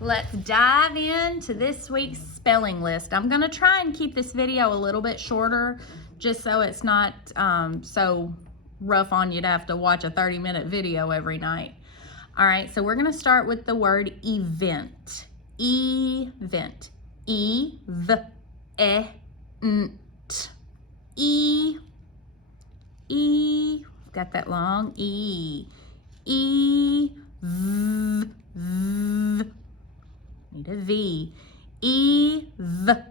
Let's dive into this week's spelling list. I'm going to try and keep this video a little bit shorter just so it's not so rough on you to have to watch a 30-minute video every night. All right, so we're going to start with the word event. Event. E-v-e-n-t. E. Got that long E. E-v-v. Need a V. E-v-e-e.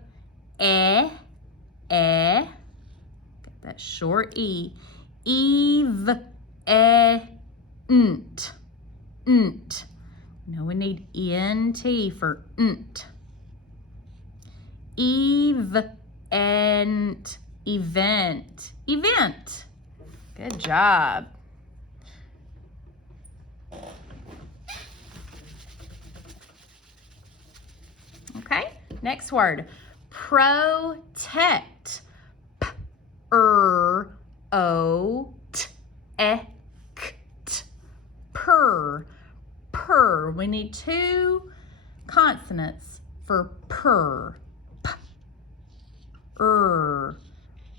Got that short E. E-v-e-n-t. Nt. No, we need E-N-T for nt. Event. Event. Event. Good job. Okay, next word. Protect. P-r-o-t-e-c-t. Purr. Purr. We need two consonants for purr. P-er.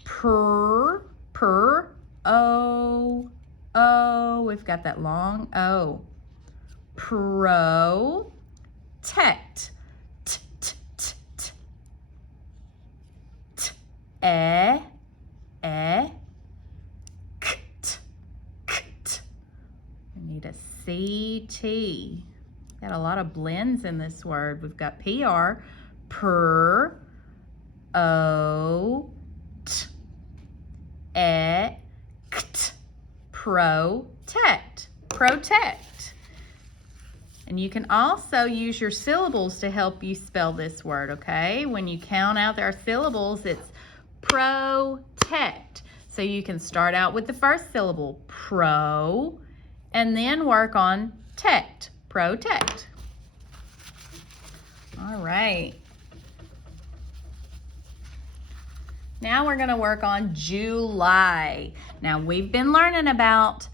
Purr. Purr. O. O. We've got that long O. Protect. T-t-t-t. T-e. E-ct. We need a C-T. Got a lot of blends in this word. We've got P-R, purr, O-t, E-ct, protect, protect. And you can also use your syllables to help you spell this word, okay? When you count out our syllables, it's protect. So you can start out with the first syllable, pro, and then work on tect, protect. All right. Now we're going to work on July. Now we've been learning about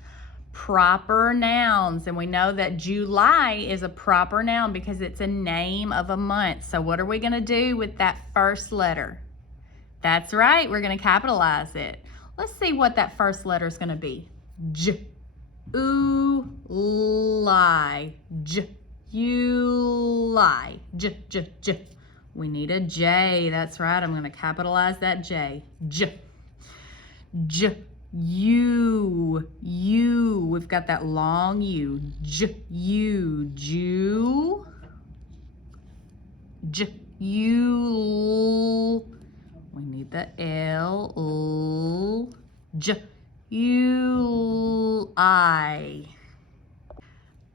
proper nouns, and we know that July is a proper noun because it's a name of a month. So what are we going to do with that first letter? That's right, we're going to capitalize it. Let's see what that first letter is going to be. J. U-lie. J. You-lie. J, J, J. We need a J. That's right, I'm going to capitalize that J. J. J. You. You. We've got that long U. J. You. Jew. J. You. We need the L. L. J. You. I.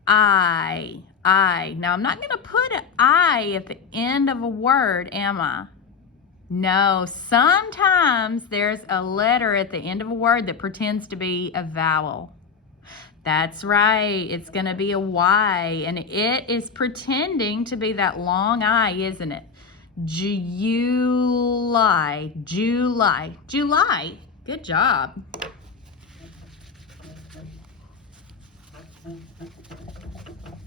Now, I'm not going to put an I at the end of a word, am I? No, sometimes there's a letter at the end of a word that pretends to be a vowel. That's right, it's going to be a Y, and it is pretending to be that long I, isn't it? July, July, July. Good job.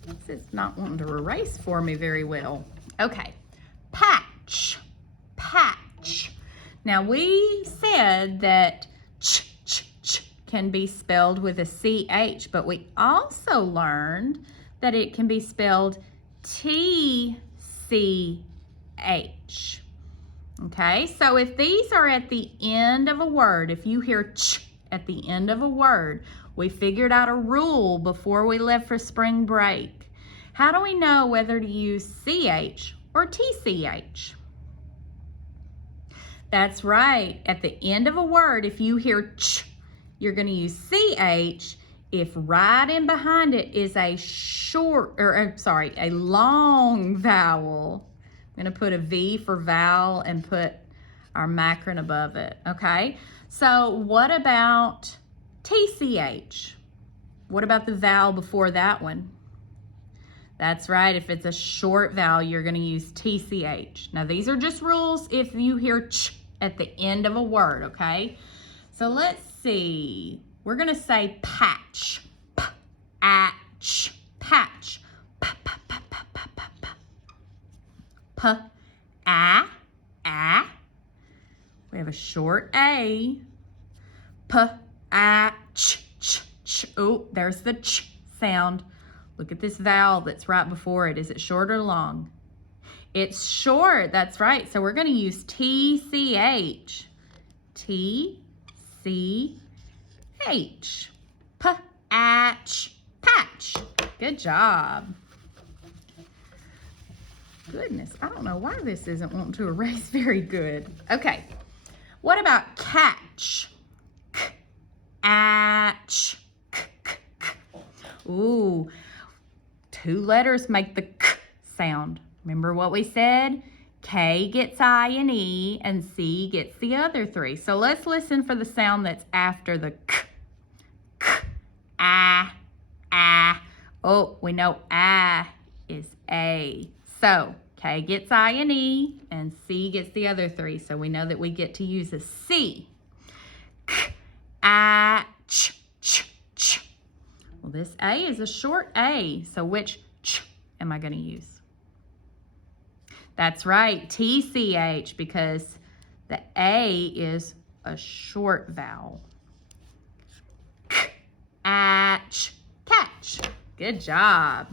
This is not wanting to erase for me very well. Okay, patch, patch. Now we said that ch can be spelled with a CH, but we also learned that it can be spelled TCH. Okay, so if these are at the end of a word, if you hear ch at the end of a word, we figured out a rule before we left for spring break. How do we know whether to use CH or TCH? That's right, at the end of a word, if you hear ch, you're going to use CH if right in behind it is a a long vowel. I'm going to put a V for vowel and put our macron above it, okay? So what about TCH? What about the vowel before that one? That's right, if it's a short vowel, you're going to use TCH. Now, these are just rules if you hear ch at the end of a word, okay? So let's see. We're going to say patch. Patch. Patch. P, A, A. We have a short A. P, A, ch, ch, ch. Oh, there's the ch sound. Look at this vowel that's right before it. Is it short or long? It's short, that's right. So we're going to use TCH. T-C-H. P-atch, patch. Good job. Goodness, I don't know why this isn't wanting to erase very good. Okay, what about catch? K-atch, k-k-k. Ooh, 2 letters make the k sound. Remember what we said? K gets I and E, and C gets the other 3. So let's listen for the sound that's after the k. K, ah, ah. Oh, we know ah is A. So K gets I and E, and C gets the other 3. So we know that we get to use a C. K, ah, ch, ch, ch. Well, this A is a short A. So which ch am I going to use? That's right, TCH, because the A is a short vowel. K-atch, catch. Good job.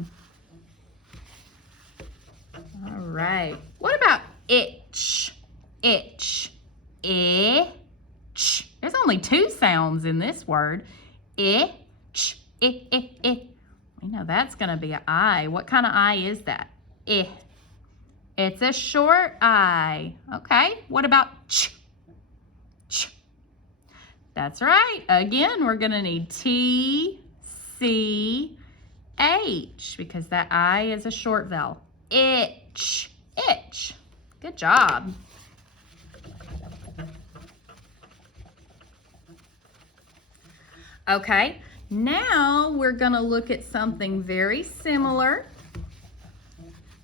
All right. What about itch? Itch. Itch. There's only 2 sounds in this word. Itch. I. We know that's going to be an I. What kind of I is that? I. It's a short I. Okay, what about ch? Ch. That's right. Again, we're going to need T, C, H because that I is a short vowel. Itch, itch. Good job. Okay, now we're going to look at something very similar.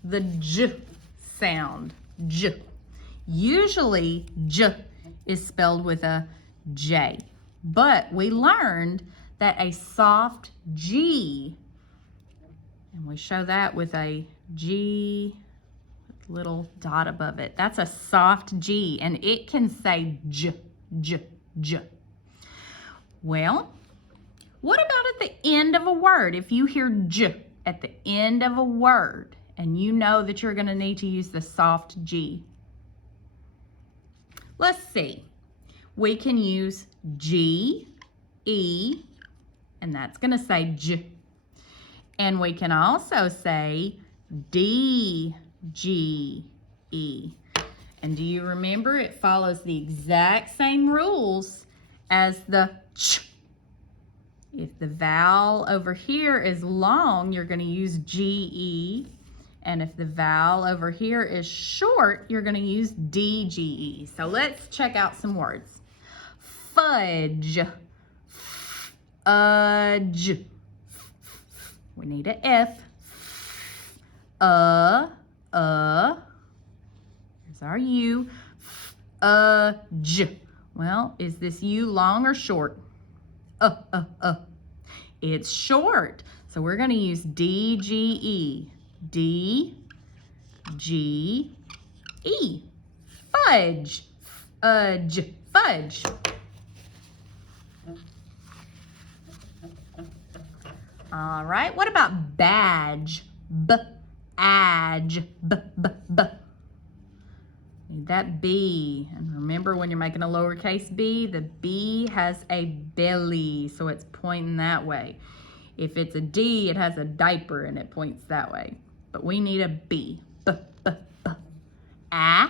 The J sound, J. Usually, J is spelled with a J, but we learned that a soft G, and we show that with a G, little dot above it. That's a soft G, and it can say J, J, J. Well, what about at the end of a word? If you hear J at the end of a word, and you know that you're going to need to use the soft G. Let's see. We can use G, E, and that's going to say J. And we can also say D, G, E. And do you remember it follows the exact same rules as the ch. If the vowel over here is long, you're going to use G-E. And if the vowel over here is short, you're going to use D-G-E. So let's check out some words. Fudge. Fudge. We need an F. Here's our U. J. Well, is this U long or short? It's short. So we're going to use D-G-E. D-G-E. Fudge. Fudge. All right, what about badge? B-adge. B-b-b. Need that B. And remember, when you're making a lowercase b, the B has a belly, so it's pointing that way. If it's a D, it has a diaper and it points that way. But we need a B. B-b-b. A.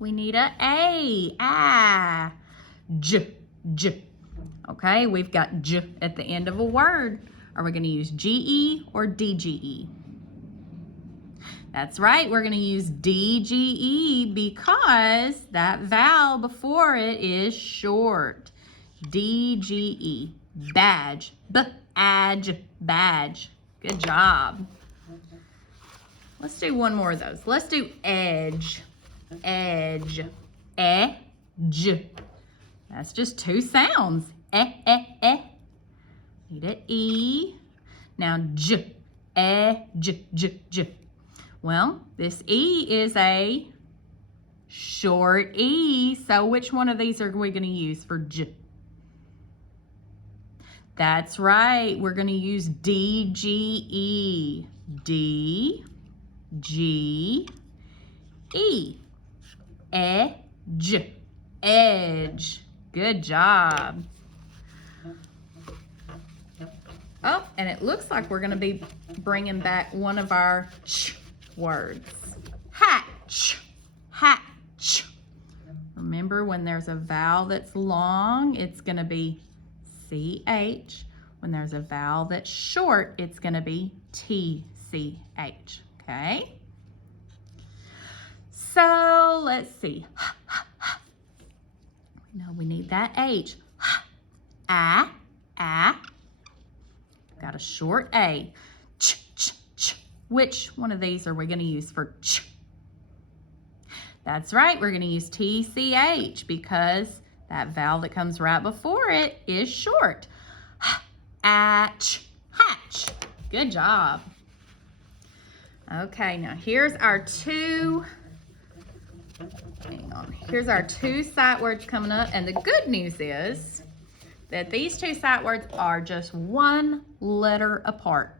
We need a A. J. Okay, we've got J at the end of a word. Are we going to use G-E or D-G-E? That's right, we're going to use D-G-E because that vowel before it is short. D-G-E. Badge. B-adge. Badge. Good job. Let's do one more of those. Let's do edge. Edge. E-j. That's just 2 sounds. E. Need an E. Now J. E-j. Well, this E is a short E, so which one of these are we going to use for J? That's right, we're going to use D-G-E. D-G-E. Edge. Edge. Good job. Oh, and it looks like we're going to be bringing back one of our ch words. Hatch. Hatch. Remember, when there's a vowel that's long, it's going to be CH. When there's a vowel that's short, it's going to be TCH. Okay? So, let's see. No, we need that H. Ah. Got a short A. Ch, ch, ch. Which one of these are we going to use for ch? That's right, we're going to use TCH because that vowel that comes right before it is short. Hatch. Hatch. Good job. Okay, now here's our two. Hang on. Here's our two sight words coming up, and the good news is that these two sight words are just one letter apart.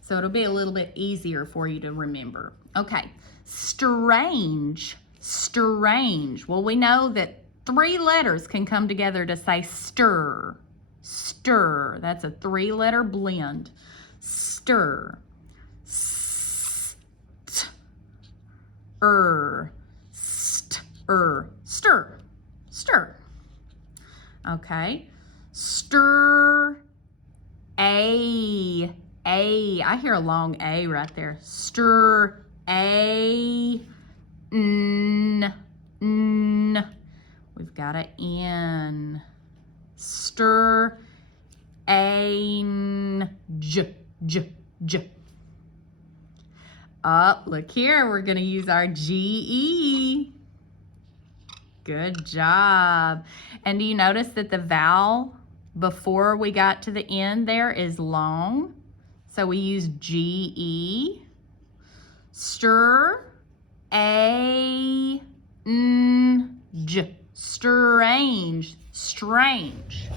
So it'll be a little bit easier for you to remember. Okay, strange, strange. Well, we know that 3 letters can come together to say stir, stir. That's a 3-letter blend. Stir, stir, stir. Okay. Stir, I hear a long A right there. Stir, N. We've got an N. Stir, J. Look here, we're gonna use our GE. Good job. And do you notice that the vowel before we got to the end there is long? So we use GE. Stir, J. Strange, strange.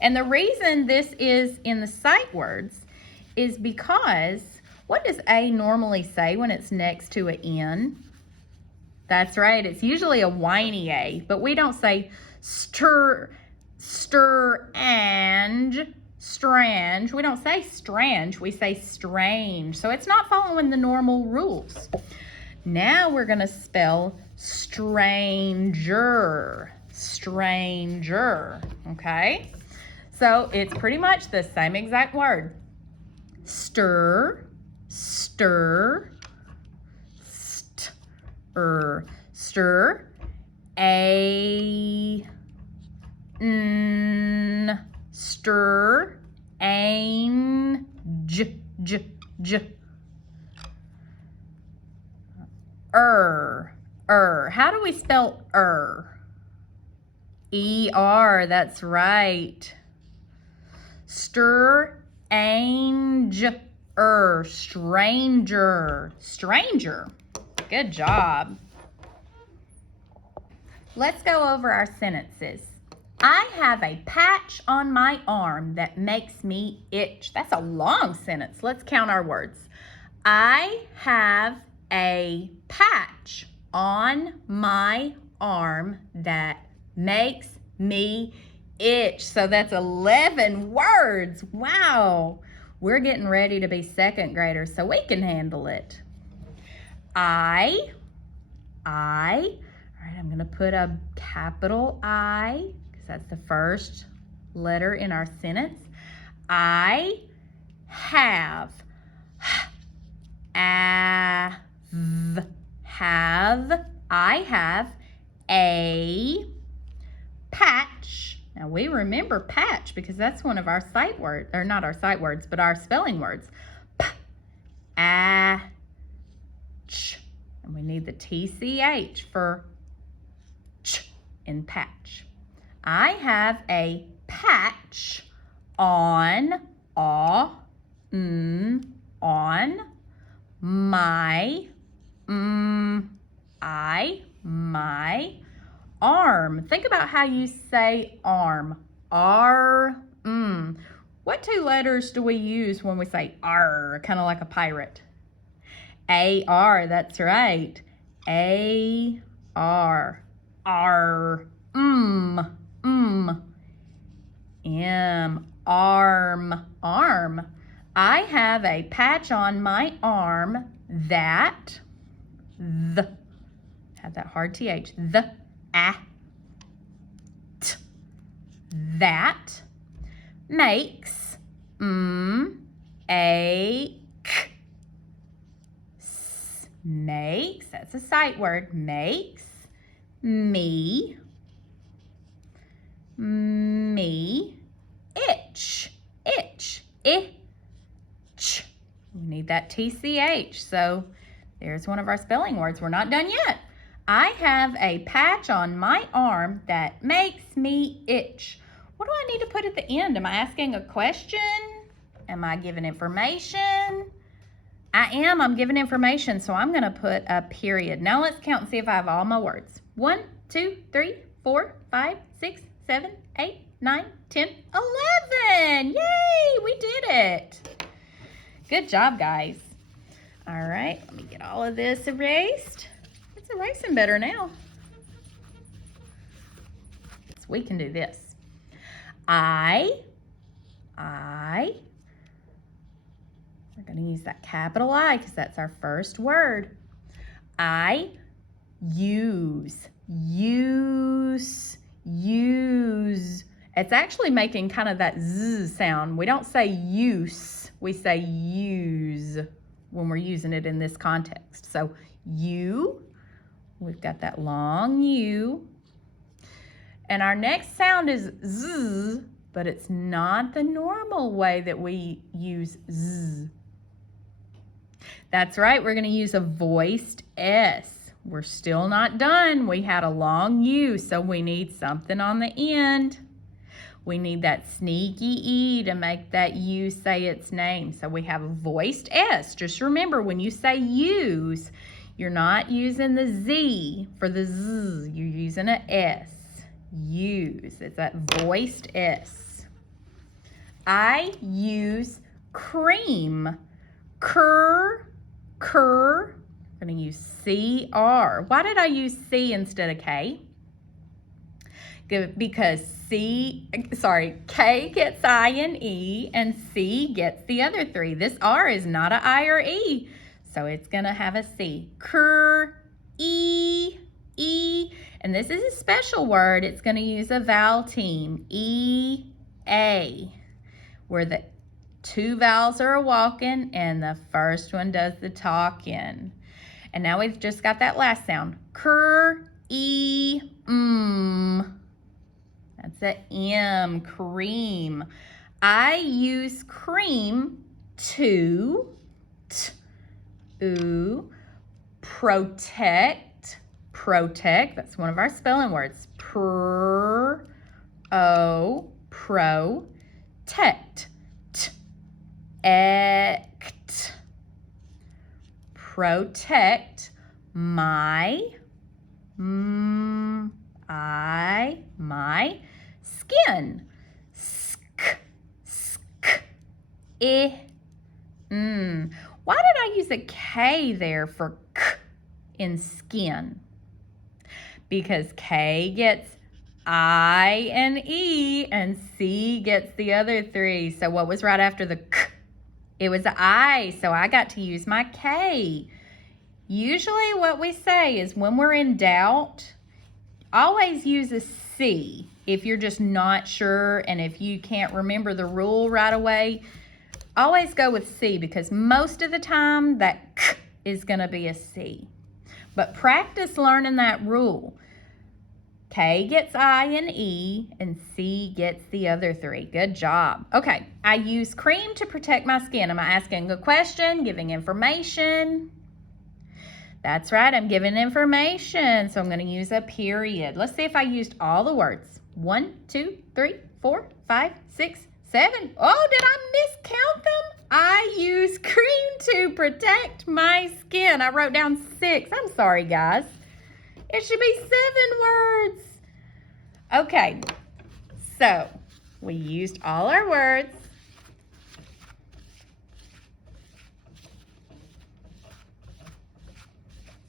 And the reason this is in the sight words is because what does A normally say when it's next to an N? That's right, it's usually a whiny A, but we don't say stir, and strange. We don't say strange, we say strange. So it's not following the normal rules. Now we're gonna spell stranger, stranger, okay? So it's pretty much the same exact word. Stir, stir, stir, stir, How do we spell E-R, that's right. Stranger, stranger. Good job. Let's go over our sentences. I have a patch on my arm that makes me itch. That's a long sentence. Let's count our words. I have a patch on my arm that makes me itch. So that's 11 words. Wow. We're getting ready to be second graders, so we can handle it. All right, I'm going to put a capital I, because that's the first letter in our sentence. I have. I have a patch. Now we remember patch because that's one of our sight words, or not our sight words, but our spelling words. And we need the TCH for ch in patch. I have a patch on my, my arm. Think about how you say arm. R, What two letters do we use when we say R, kind of like a pirate? A-R, that's right. A-R, R, M, arm, arm. I have a patch on my arm that, had that hard TH, that makes, makes, that's a sight word, makes me, itch, itch, itch. We need that TCH, so there's one of our spelling words. We're not done yet. I have a patch on my arm that makes me itch. What do I need to put at the end? Am I asking a question? Am I giving information? I am. I'm giving information, so I'm going to put a period. Now let's count and see if I have all my words. 1, 2, 3, 4, 5, 6, 7, 8, 9, 10, 11. Yay, we did it. Good job, guys. All right, let me get all of this erased. It's erasing better now. So we can do this. We're going to use that capital I because that's our first word. I use. It's actually making kind of that Z sound. We don't say use, we say use when we're using it in this context. So you, we've got that long U. And our next sound is Z, but it's not the normal way that we use Z. That's right, we're going to use a voiced S. We're still not done. We had a long U, so we need something on the end. We need that sneaky E to make that U say its name. So we have a voiced S. Just remember, when you say use, you're not using the Z for the Z. You're using an S. Use. It's that voiced S. I use cream. We're going to use C-R. Why did I use C instead of K? Because K gets I and E, and C gets the other three. This R is not an I or E, so it's going to have a C. E. And this is a special word. It's going to use a vowel team. E-A, where the two vowels are walking and the first one does the talking. And now we've just got that last sound. That's the M, cream. I use cream to protect. That's one of our spelling words. Protect. Protect my skin. Why did I use a K there for K in skin? Because K gets I and E, and C gets the other three. So what was right after the K? It was I, so I got to use my K. Usually what we say is when we're in doubt, always use a C if you're just not sure, and if you can't remember the rule right away, always go with C, because most of the time that K is going to be a C. But practice learning that rule. K gets I and E, and C gets the other three. Good job. Okay, I use cream to protect my skin. Am I asking a question, giving information? That's right, I'm giving information, so I'm going to use a period. Let's see if I used all the words. 1, 2, 3, 4, 5, 6, 7. Oh, did I miscount them? I use cream to protect my skin. I wrote down 6. I'm sorry, guys. It should be 7 words. Okay, so we used all our words.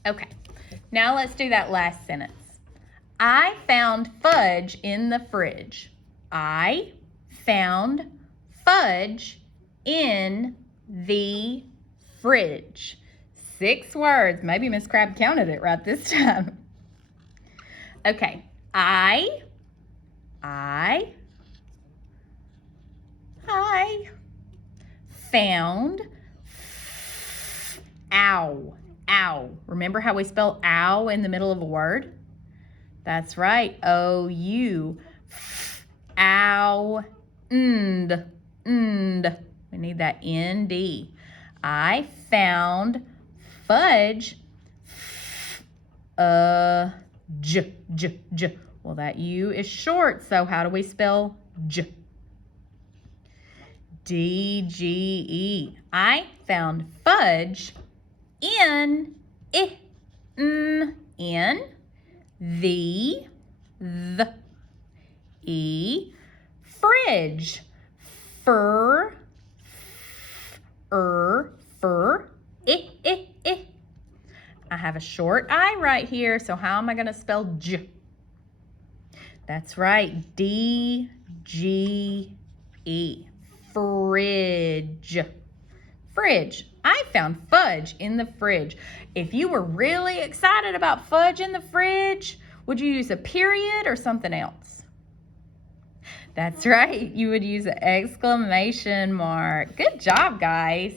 Okay, now let's do that last sentence. I found fudge in the fridge. I found fudge in the fridge. 6 words. Maybe Miss Crab counted it right this time. Okay, I found, ow. Remember how we spell ow in the middle of a word? That's right, O-U. Ow, and. We need that N-D. I found fudge, j. Well, that U is short, so how do we spell j? D-G-E. I found fudge in the fridge. Fur, I have a short I right here, so how am I going to spell j? That's right, D-G-E. Fridge. Fridge. I found fudge in the fridge. If you were really excited about fudge in the fridge, would you use a period or something else? That's right, you would use an exclamation mark. Good job, guys.